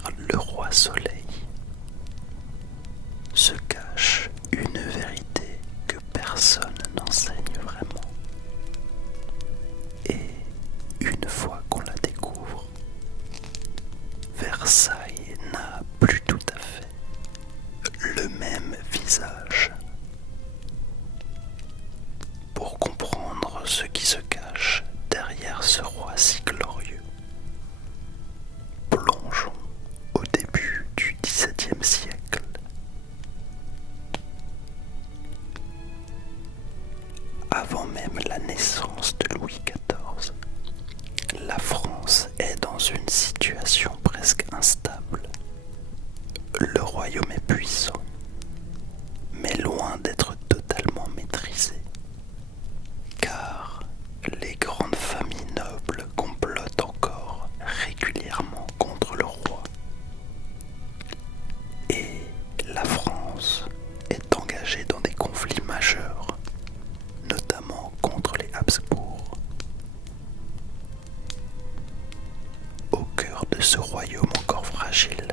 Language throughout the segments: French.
derrière le roi Soleil se cache une vérité que personne n'enseigne vraiment. Et une fois qu'on la découvre, Versailles n'a plus tout à fait le même visage. Pour comprendre ce qui se cache derrière ce roi si glorieux, plongeons au début du XVIIe siècle. Avant même la naissance de Louis XIV, la France est dans une situation presque instable. Le royaume est puissant, mais loin d'être totalement maîtrisé, car les grandes familles nobles complotent encore régulièrement contre le roi. Et la France est engagée dans des conflits majeurs, notamment contre les Habsbourg. Au cœur de ce royaume encore fragile,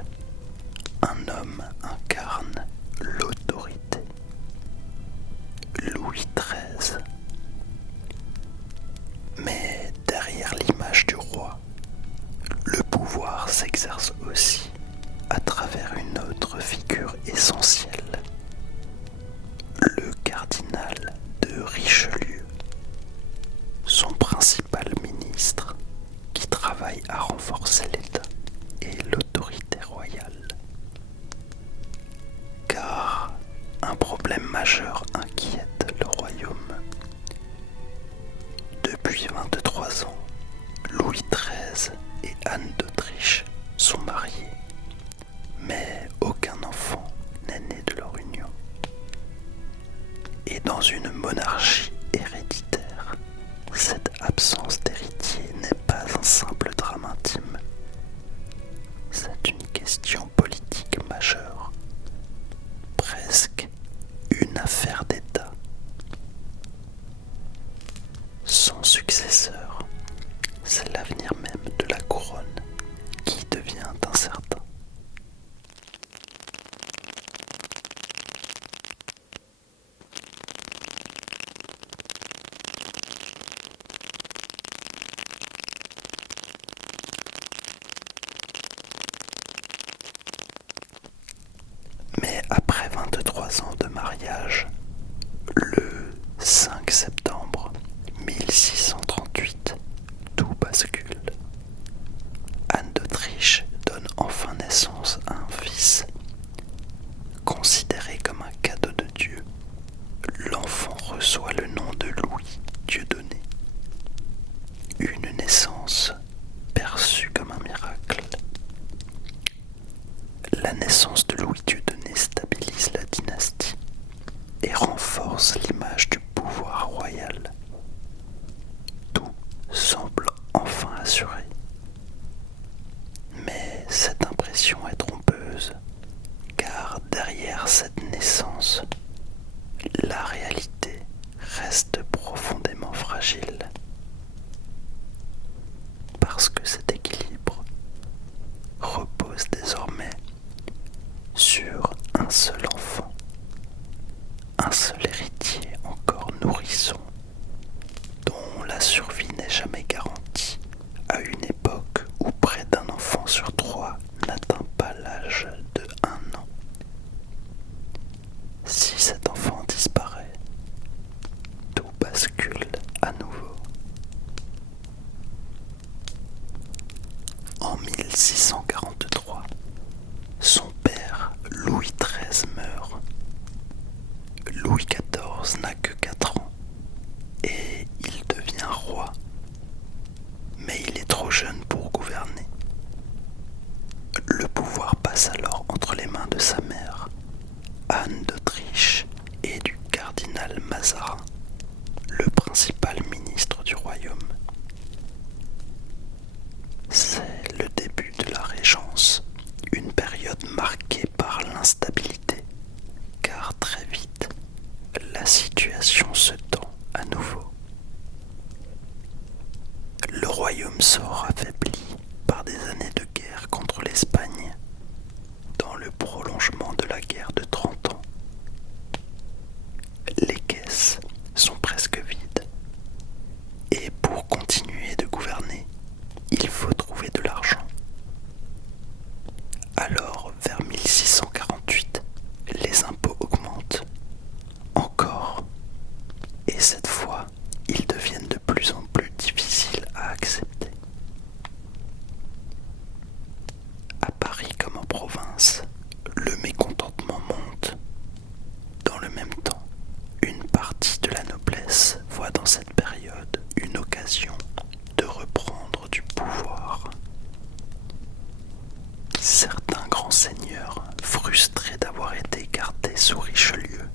un homme incarne l'autorité. Louis XIII. Mais derrière l'image du roi, le pouvoir s'exerce aussi à travers une autre figure essentielle, le cardinal de Richelieu, son principal ministre qui travaille à renforcer l'État et l'autorité royale. Car un problème majeur inquiète le royaume. Depuis 23 ans, Louis XIII et Anne d'Autriche sont mariés, mais aucun enfant n'est né de leur union. Et dans une monarchie héréditaire, cette absence d'héritier n'est pas un simple drame intime. C'est une question politique majeure, presque une affaire d'État. Son successeur, c'est l'avenir même de la couronne qui devient incertain. Mais après 23 ans de mariage, le 5 septembre 1638, tout bascule. Anne d'Autriche donne enfin naissance à un fils. Considéré comme un cadeau de Dieu, l'enfant reçoit le nom de Louis Dieudonné. Une naissance perçue comme un miracle. La naissance de Louis Dieudonné stabilise la dynastie et renforce l'image du pouvoir royal. Tout semble enfin assuré. Mais cette impression est trompeuse, car derrière cette naissance, la réalité reste profondément fragile. Parce que cet équilibre repose désormais sur un seul enfant, un seul héritier encore nourrisson, dont la survie n'est jamais garantie, à une époque où près d'un enfant sur 3 n'atteint pas l'âge de 1 an. Si cet enfant disparaît, tout bascule à nouveau. En 1643, son père Louis XIII meurt. Louis XIV n'a que 4 ans et il devient roi. Mais il est trop jeune pour gouverner. Le pouvoir passe alors entre les mains de sa mère, Anne d'Autriche, et du cardinal Mazarin, le principal ministre du royaume. C'est le début de la Régence, une période marquée par l'instabilité, car très vite, la situation se tend à nouveau. Le royaume sort affaibli par des années de guerre contre l'Espagne faut trouver de l'argent. Alors, vers 1648, les impôts augmentent encore, et cette fois, ils deviennent de plus en plus difficiles à accepter. À Paris comme en province, le mécontentement monte. Dans le même temps, une partie de la noblesse voit dans cette période une occasion de reprendre du pouvoir. Certains grands seigneurs, frustrés d'avoir été écartés sous Richelieu,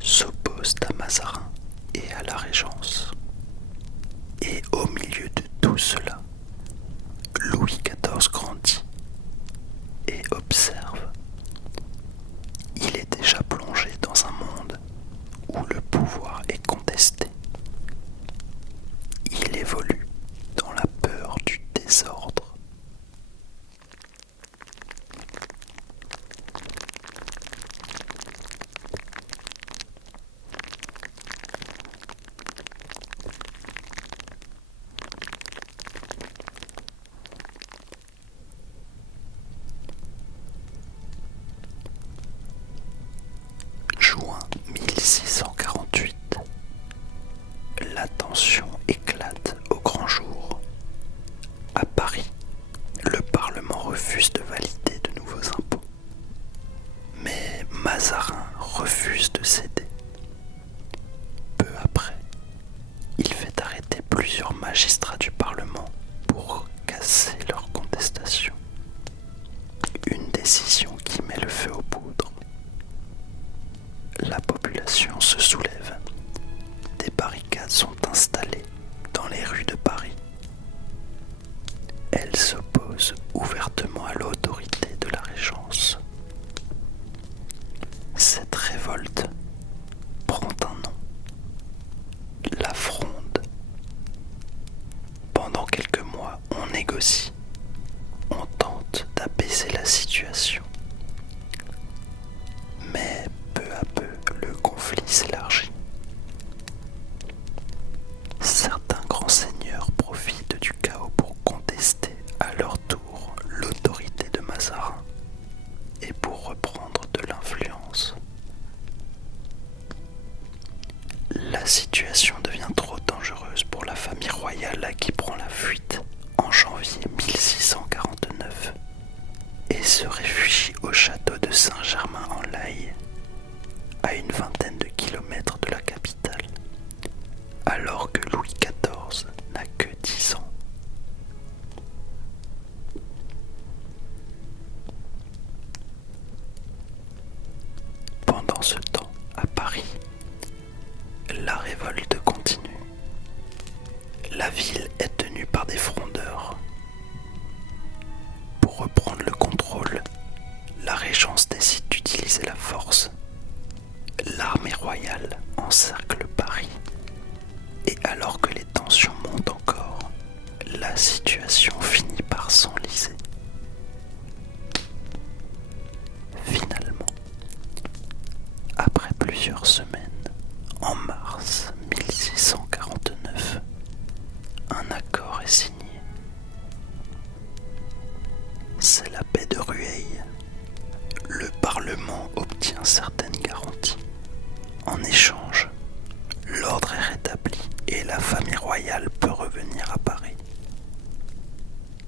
s'opposent à Mazarin et à la Régence. Et au milieu de tout cela, Louis XIV grandit et observe. Il est déjà plongé dans un monde où le pouvoir est contesté. Il évolue dans la peur du désordre. Juin 1648. La tension éclate au grand jour. À Paris, le Parlement refuse de valider de nouveaux impôts. Mais Mazarin refuse de céder. Peu après, il fait arrêter plusieurs magistrats du Parlement pour casser leur contestation. Une décision qui met le feu aux poudres. La population se soulève. Des barricades sont installées dans les rues de Paris. Elles s'opposent ouvertement à l'autorité de la Régence. Cette révolte prend un nom, la Fronde. Pendant quelques mois, on négocie, on tente d'apaiser la situation. Mais peu à peu, le conflit s'élargit. Certains grands seigneurs profitent du chaos pour contester à leur tour l'autorité de Mazarin et pour reprendre de l'influence. La situation devient trop dangereuse pour la famille royale qui prend la fuite en janvier 1649 et se réfugie au château de Saint-Germain-en-Laye, à une vingtaine de kilomètres de la capitale, alors que Louis XIV n'a que 10 ans. Pendant ce temps, à Paris, la révolte continue. La ville est tenue par des frondeurs. Pour reprendre le contrôle, la Régence décide d'utiliser la force. L'armée royale encercle Paris. Et alors que les tensions montent encore, la situation finit par s'enliser. Finalement, après plusieurs semaines, en mars 1649, un accord est signé. C'est la paix de Rueil. Le Parlement obtient certaines garanties. En échange, l'ordre est rétabli et la famille royale peut revenir à Paris.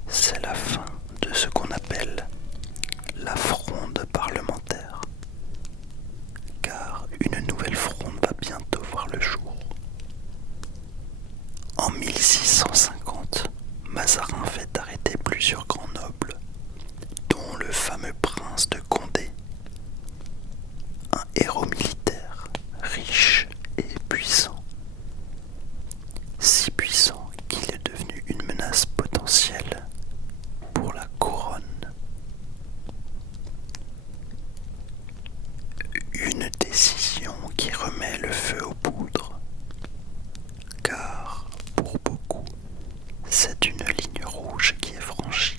C'est la fin de ce qu'on appelle la fronde parlementaire, car une nouvelle fronde va bientôt voir le jour. En 1650, Mazarin fait arrêter plusieurs grands nobles, dont le fameux prince de Condé, un héros militaire, riche et puissant. Si puissant qu'il est devenu une menace potentielle pour la couronne. Une décision qui remet le feu aux poudres, car pour beaucoup, c'est une ligne rouge qui est franchie.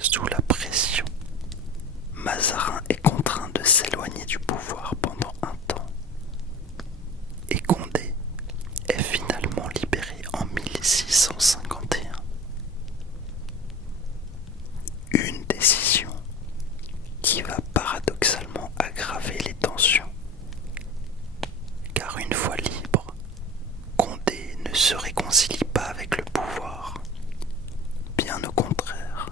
Sous la pression, Mazarin est contraint de s'éloigner du pouvoir pendant un temps et Condé est finalement libéré en 1651. Une décision qui va paradoxalement aggraver les tensions, car une fois libre, Condé ne se réconcilie pas avec le pouvoir. Bien au contraire,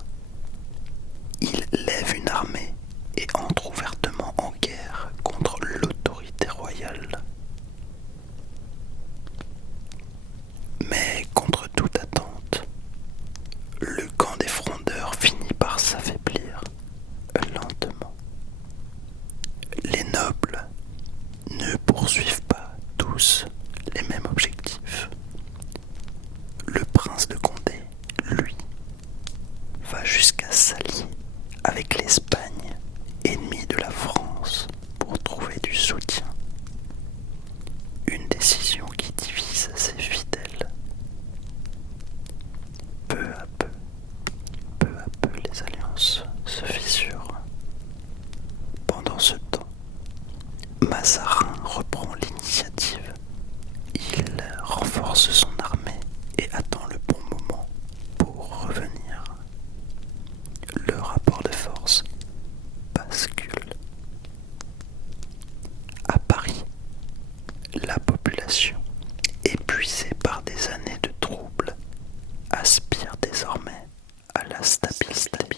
il lève une armée et entre ouvertement en guerre contre l'autorité royale. Mais contre toute attente, le camp des frondeurs finit par s'affaiblir lentement. Les nobles ne poursuivent pas tous les mêmes objectifs. Le prince de Condé, lui, va jusqu'à s'allier avec l'Espagne, ennemie de la France, pour trouver du soutien. Une décision qui divise ses fidèles. Peu à peu, les alliances se fissurent. Pendant ce temps, Mazarin reprend l'initiative. Il renforce son armée et attend le bon moment pour revenir. Le rapport de force bascule. À Paris, la population, épuisée par des années de troubles, aspire désormais à la stabilité.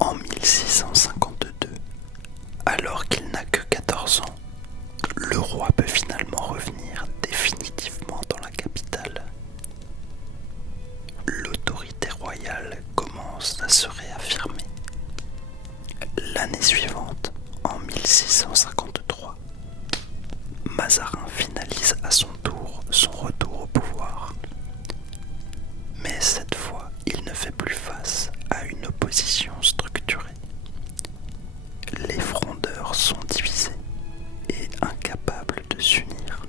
En 1652, alors qu'il n'a que 14 ans, le roi peut finalement revenir définitivement dans la capitale. L'autorité royale commence à se réaffirmer. L'année suivante, en 1653, Mazarin finalise à son tour son retour au pouvoir. Mais cette fois, il ne fait plus face à une opposition structurée. Les frondeurs sont divisés et incapables de s'unir.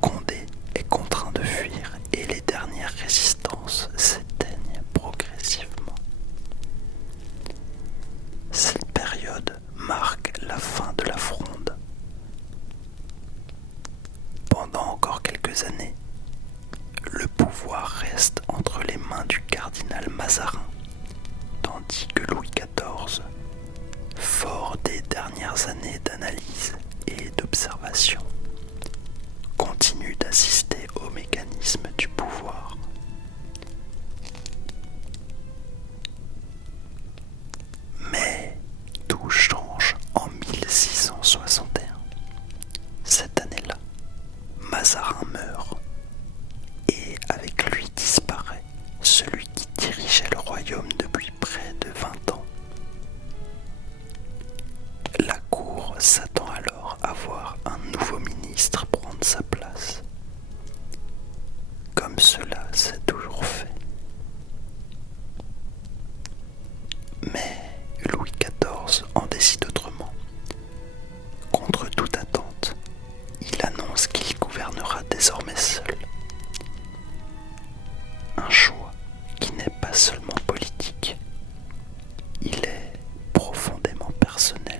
Condé est contraint de fuir et les dernières résistances s'éteignent progressivement. Cette période marque la fin de la Fronde. Pendant encore quelques années, le pouvoir reste entre les mains du cardinal Mazarin, tandis que Louis XIV, fort des dernières années d'analyse et d'observation, continue d'assister au mécanisme du pouvoir. Mais tout change en 1661. Cette année-là, Mazarin meurt et avec lui disparaît celui qui dirigeait le royaume depuis près de 20 ans. La cour s'attend alors à voir un nouveau ministre prendre sa place, comme cela s'est toujours fait. Mais Louis XIV en décide autrement. Contre toute attente, il annonce qu'il gouvernera désormais seul. Un choix qui n'est pas seulement politique, il est profondément personnel.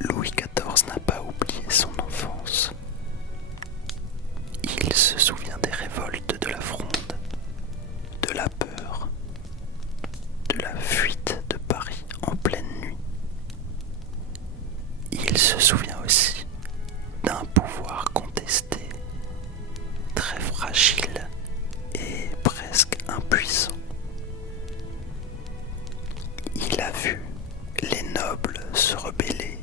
Louis XIV n'a pas oublié son enfance. Il se souvient des révoltes de la Fronde, de la peur, de la fuite de Paris en pleine nuit. Il se souvient aussi d'un pouvoir contesté, très fragile et presque impuissant. Il a vu les nobles se rebeller,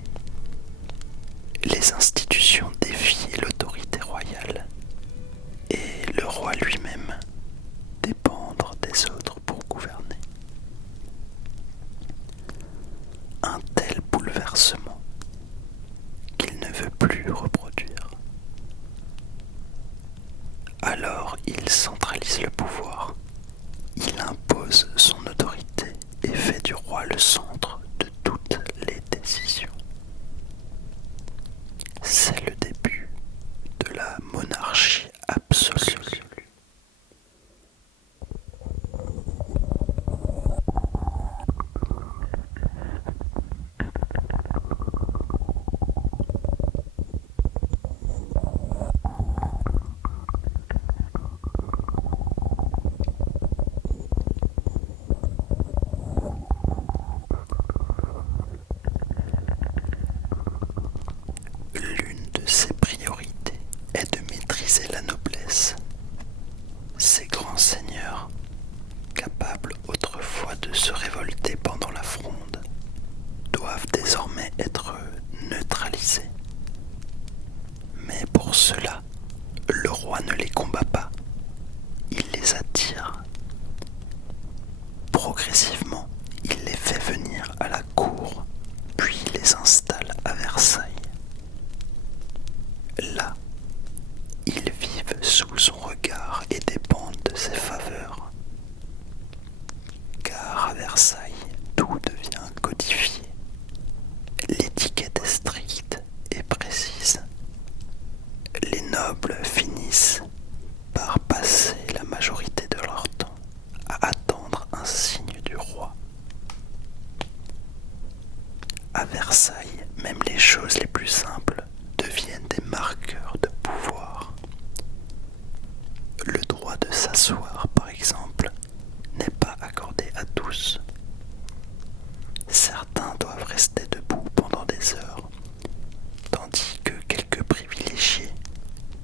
les institutions défier l'autorité royale et le roi lui-même dépendre des autres pour gouverner. un tel bouleversement qu'il ne veut plus reproduire. Alors il centralise le pouvoir, il impose son autorité et fait du roi le centre de toutes les décisions. C'est le début de la monarchie absolue. L'une de ses priorités est de maîtriser la noblesse. Ces grands seigneurs, capables autrefois de se révolter pendant la Fronde, doivent désormais être neutralisés. Mais pour cela, le roi ne les combat pas, il les attire. Progressivement, il les fait venir à la cour, puis les installe à Versailles. Là, ils vivent sous son regard et dépendent de ses faveurs. Car à Versailles, tout devient codifié. L'étiquette est stricte et précise. Les nobles finissent par passer la majorité de leur temps à attendre un signe du roi. À Versailles, même les choses les plus simples deviennent des marqueurs de pouvoir. Le droit de s'asseoir, par exemple, n'est pas accordé à tous. Certains doivent rester debout pendant des heures, tandis que quelques privilégiés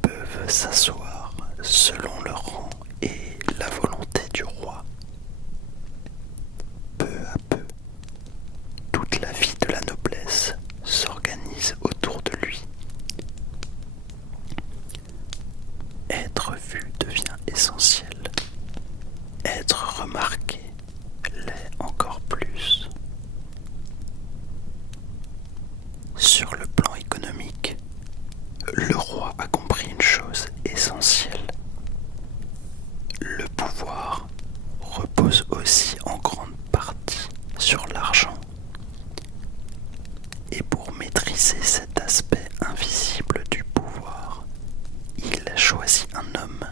peuvent s'asseoir selon leur rang et la volonté du roi. Peu à peu, toute la vie de la noblesse s'organise autour de lui. Être vu devient essentiel. Être remarqué l'est encore plus. Sur le plan économique, le roi a compris une chose essentielle. Le pouvoir repose aussi en grande partie sur l'argent. Et pour maîtriser cet aspect invisible du pouvoir, il choisit un homme,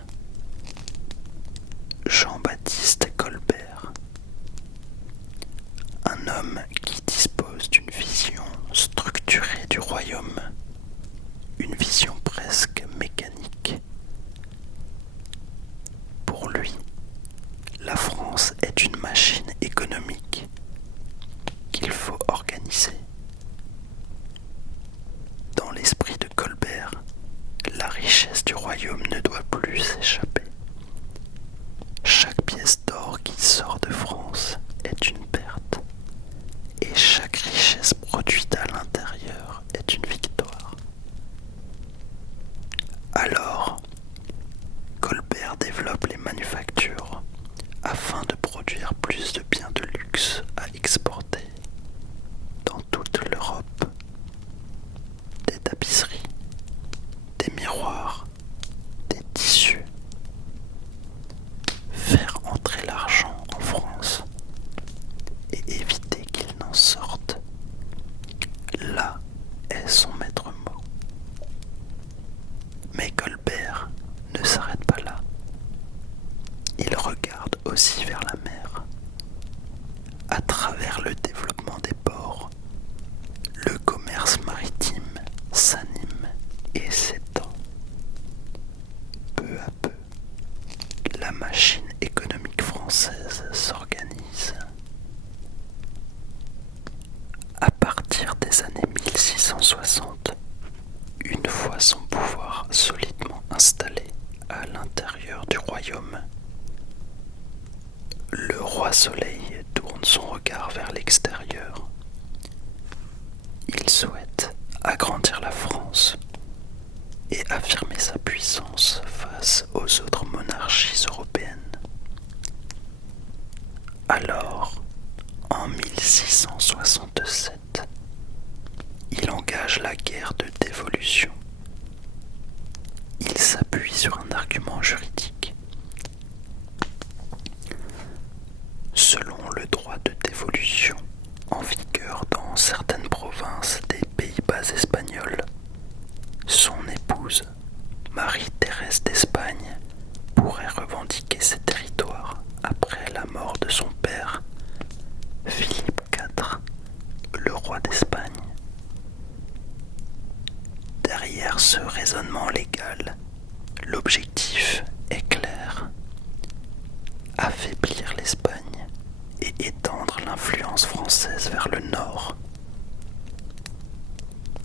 Jean-Baptiste Colbert. Un homme qui dispose d'une vision structurée du royaume, une vision presque mécanique. Pour lui, la France est une machine économique qu'il faut organiser. Dans l'esprit de Colbert, la richesse du royaume ne doit plus s'échapper. Chaque pièce d'or qui sort de France est une perte, et chaque richesse produite à l'intérieur est une victoire. Alors, Colbert développe les manufactures afin de produire plus de biens de luxe à exporter dans toute l'Europe. Des tapisseries, des miroirs, des tissus. Faire entrer l'argent en France et éviter qu'il n'en sorte, là est son maître mot. Mais Colbert ne s'arrête pas là. Il regarde aussi vers la mer. À travers le développement des ports, le commerce maritime s'anime et s'étend. Peu à peu, la machine économique française s'organise. À partir des années 1660, une fois son pouvoir solidement installé à l'intérieur du royaume, le roi Soleil tourne son regard vers l'extérieur. Il souhaite agrandir la France et affirmer sa puissance face aux autres monarchies européennes. Alors, en 1667, il engage la guerre de dévolution. Il s'appuie sur un argument juridique. Selon le droit de dévolution en vigueur dans certaines provinces des Pays-Bas espagnols, son épouse, Marie-Thérèse d'Espagne, pourrait revendiquer ses territoires après la mort de son père, Philippe IV, le roi d'Espagne. Derrière ce raisonnement légal, l'objectif est clair: affaiblir l'Espagne et étendre l'influence française vers le nord.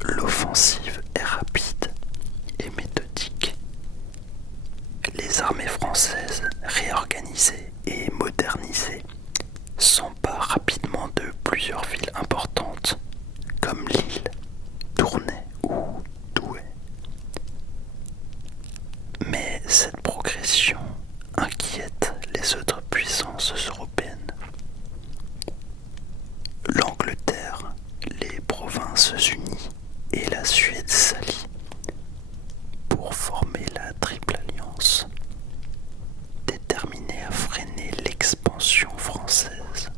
L'offensive est rapide et méthodique. Les armées françaises, réorganisées et modernisées, s'emparent rapidement de plusieurs villes importantes comme Lille, Tournai ou Douai. Mais cette progression inquiète les autres puissances européennes. L'Angleterre, les Provinces-Unies et la Suède s'allient pour former la Triple Alliance, déterminée à freiner l'expansion française.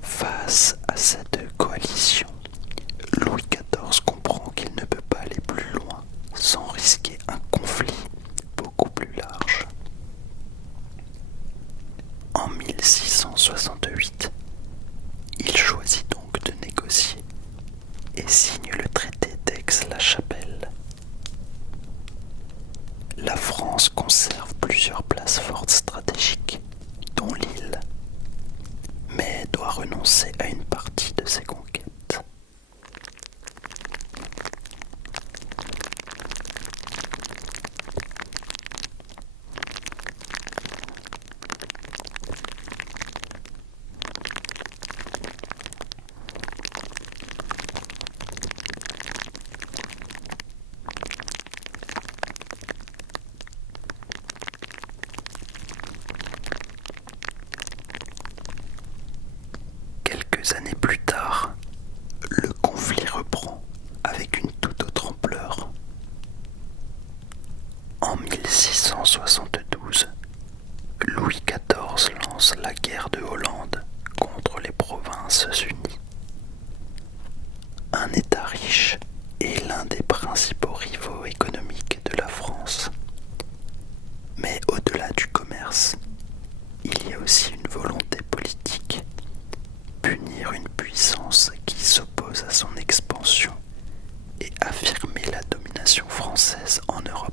Face à cette coalition, Louis XIV comprend qu'il ne peut pas aller plus loin sans risquer un conflit beaucoup plus large. En 1668, il choisit donc de négocier et signe le traité d'Aix-la-Chapelle. La France conserve plusieurs places fortes stratégiques, dont Lille, mais doit renoncer à une partie de ses conquêtes. Quelques années plus tard, le conflit reprend avec une toute autre ampleur. En 1672, Louis XIV lance la guerre de Hollande contre les Provinces-Unies. Un État riche et l'un des principaux rivaux économiques de la France. Mais au-delà du commerce, il y a aussi une volonté politique: punir une puissance qui s'oppose à son expansion et affirmer la domination française en Europe.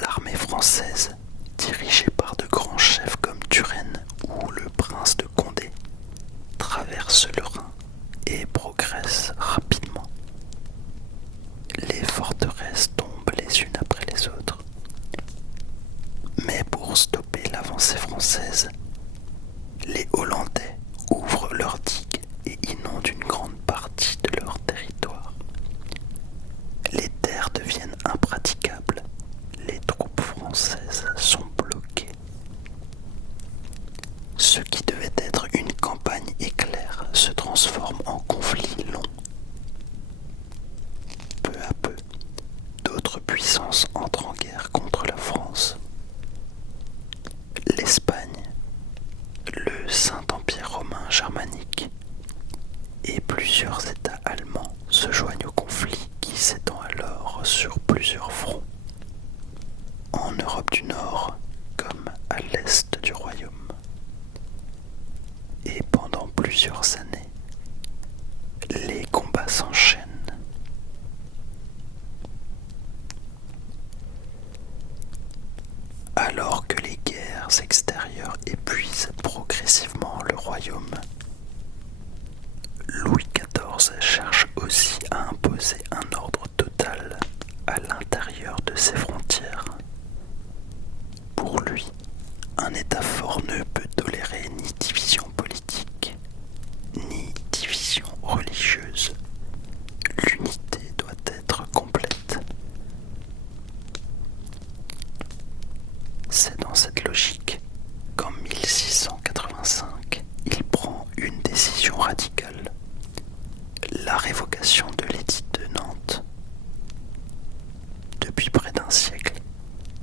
L'armée française, dirigée par de grands chefs comme Turenne ou le prince de Condé, traverse le Rhin et progresse rapidement. Les forteresses tombent les unes après les autres. Mais pour stopper l'avancée française, les Hollandais ouvrent leurs digues et inondent une grande partie de leur territoire. Les terres deviennent impraticables. Les troupes françaises sont bloquées. Ce qui devait être une campagne éclair se transforme en conflit long. Peu à peu, d'autres puissances entrent en guerre contre la France. L'Espagne, le Saint-Empire romain germanique et plusieurs États allemands se joignent au conflit qui s'étend alors sur plusieurs fronts. En Europe du Nord comme à l'est du royaume. Et pendant plusieurs années, les combats s'enchaînent. Alors que les guerres extérieures épuisent progressivement le royaume, Louis XIV cherche aussi à imposer un ordre total à l'intérieur de ses frontières. Pour lui, un État fort ne peut tolérer ni division politique, ni division religieuse. L'unité doit être complète. c'est dans cette logique qu'en 1685, il prend une décision radicale, la révocation de l'édit de Nantes. Depuis près d'un siècle,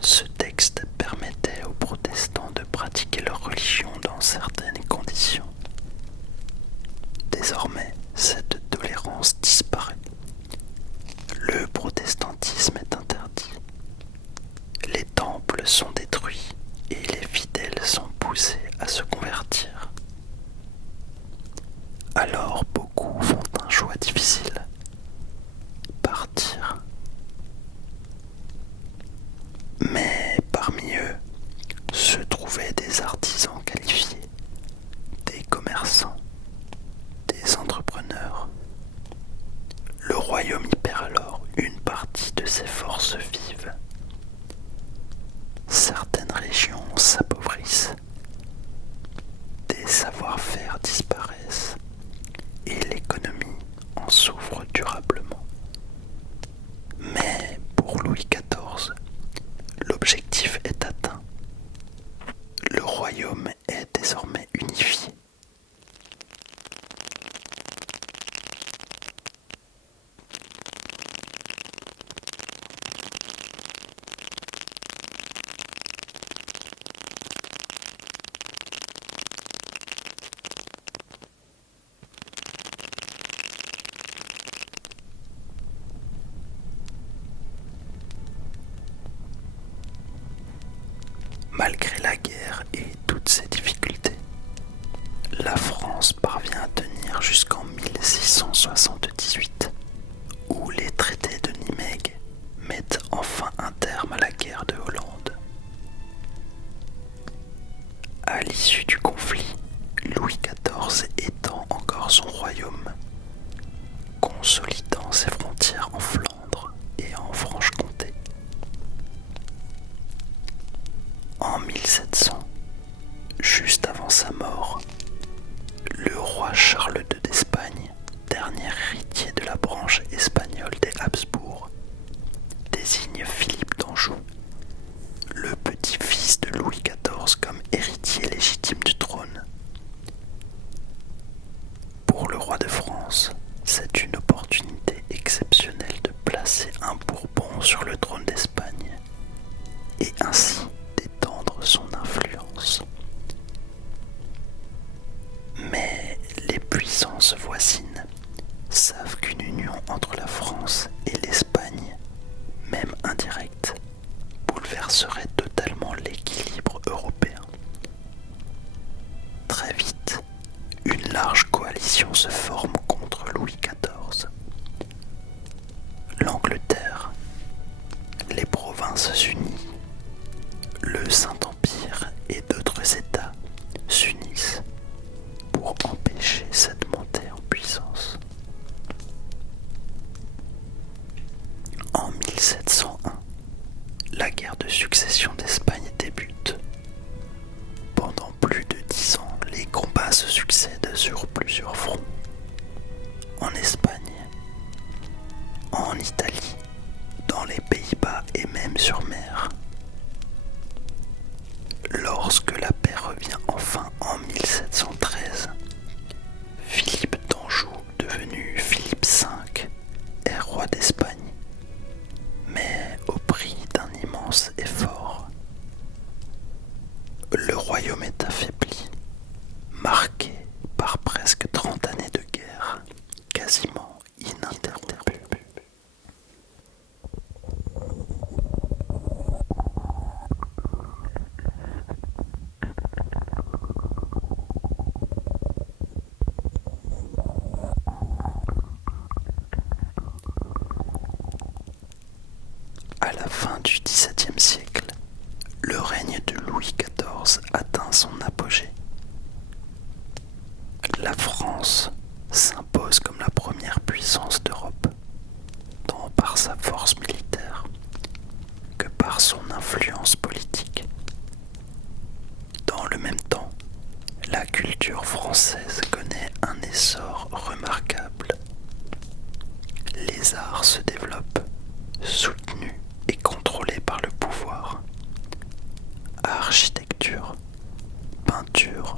ce texte permettait aux protestants de pratiquer leur religion dans certaines conditions. Désormais, cette tolérance disparaît. Le protestantisme est interdit. Les temples sont détruits et les fidèles sont poussés à se convertir. Alors beaucoup font un choix difficile: partir. Mais parmi eux se trouvaient des artisans qualifiés, des commerçants, des entrepreneurs. Le royaume y perd alors une partie de ses forces vives. Certaines régions s'appauvrissent, des savoir-faire disparaissent et l'économie en souffre durablement. Mais pour Louis XIV, l'objectif est atteint. Le royaume est désormais unifié. Malgré la guerre et toutes ses difficultés, la France parvient à tenir jusqu'en 1678, où les traités de Nimègue mettent enfin un terme à la guerre de Hollande. À l'issue du conflit, Louis XIV étend encore son royaume, consolidant ses frontières en Flandre et en Franche-Comté. En 1700, juste avant sa mort, le roi Charles II d'Espagne, dernier héritier de la branche espagnole des Habsbourg, désigne Philippe d'Anjou, le petit-fils de Louis XIV, comme héritier légitime du trône. Pour le roi de France, c'est une opportunité exceptionnelle de placer un Bourbon sur le trône d'Espagne et ainsi d'étendre son influence. Mais les puissances voisines savent qu'une union entre la France et l'Espagne, même indirecte, bouleverserait totalement l'équilibre européen. Très vite, une large coalition se forme contre Louis XIV. L'Angleterre, les provinces unies, le Saint-Empire et d'autres États s'unissent pour empêcher cette montée en puissance. En 1701, la guerre de succession d'Espagne débute. Pendant plus de 10 ans, les combats se succèdent sur plusieurs fronts. En Espagne, en Italie, dans les Pays-Bas et même sur mer. Lorsque la paix revient enfin en 1713, Philippe d'Anjou, devenu Philippe V, est roi d'Espagne, mais au prix d'un immense effort. Le royaume est affaibli, marqué par presque 30 années de guerre, quasiment ininterrompue. À la fin du XVIIe siècle, le règne de Louis XIV atteint son apogée. La France s'impose comme la première puissance d'Europe, tant par sa force militaire que par son influence politique. Dans le même temps, la culture française connaît un essor remarquable. Les arts se développent, soutenus et contrôlés par le pouvoir. architecture, peinture,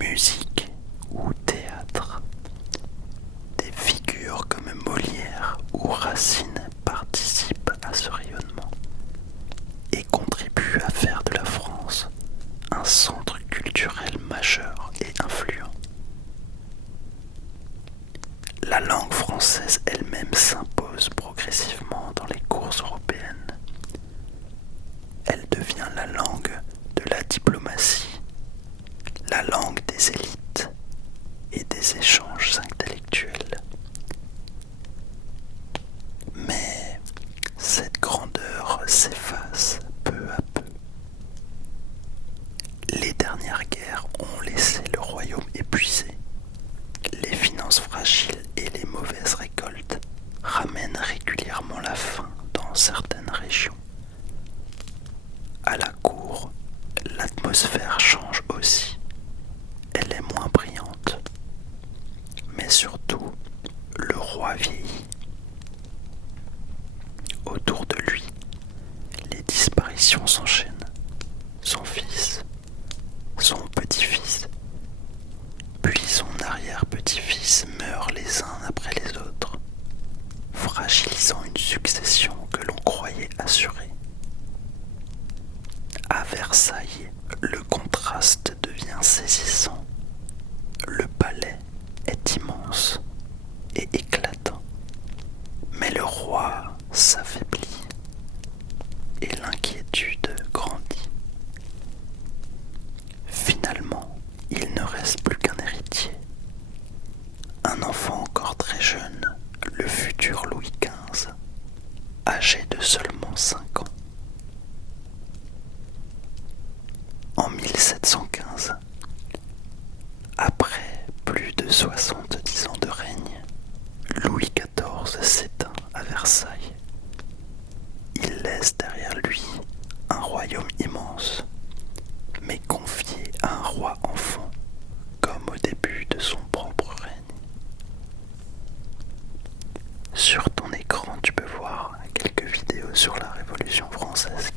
musique ou théâtre. Des figures comme Molière ou Racine participent à ce rayonnement et contribuent à faire de la France un centre culturel majeur et influent. La langue française elle-même s'impose progressivement dans les cours européennes. Elle devient la langue de la diplomatie, la langue des élites et des échanges intellectuels. Mais cette grandeur s'efface peu à peu. Les dernières guerres ont laissé le royaume épuisé. Les finances fragiles et les mauvaises récoltes ramènent régulièrement la faim dans certaines régions. À la cour, l'atmosphère change aussi. Elle est moins brillante. Mais surtout, le roi vieillit. Autour de lui, les disparitions s'enchaînent. Son fils, son petit-fils, puis son arrière-petit-fils meurent les uns après les autres, fragilisant une succession que l'on croyait assurée. À Versailles, le contraste devient saisissant. Le palais est immense et éclatant, mais le roi s'affaiblit et l'inquiétude grandit. Finalement, il ne reste plus qu'un héritier, un enfant encore très jeune, le futur Louis XV, âgé de seulement 5 ans. En 1715, après plus de 70 ans de règne, Louis XIV s'éteint à Versailles. Il laisse derrière lui un royaume immense, mais confié à un roi enfant, comme au début de son propre règne. Sur ton écran, tu peux voir quelques vidéos sur la Révolution française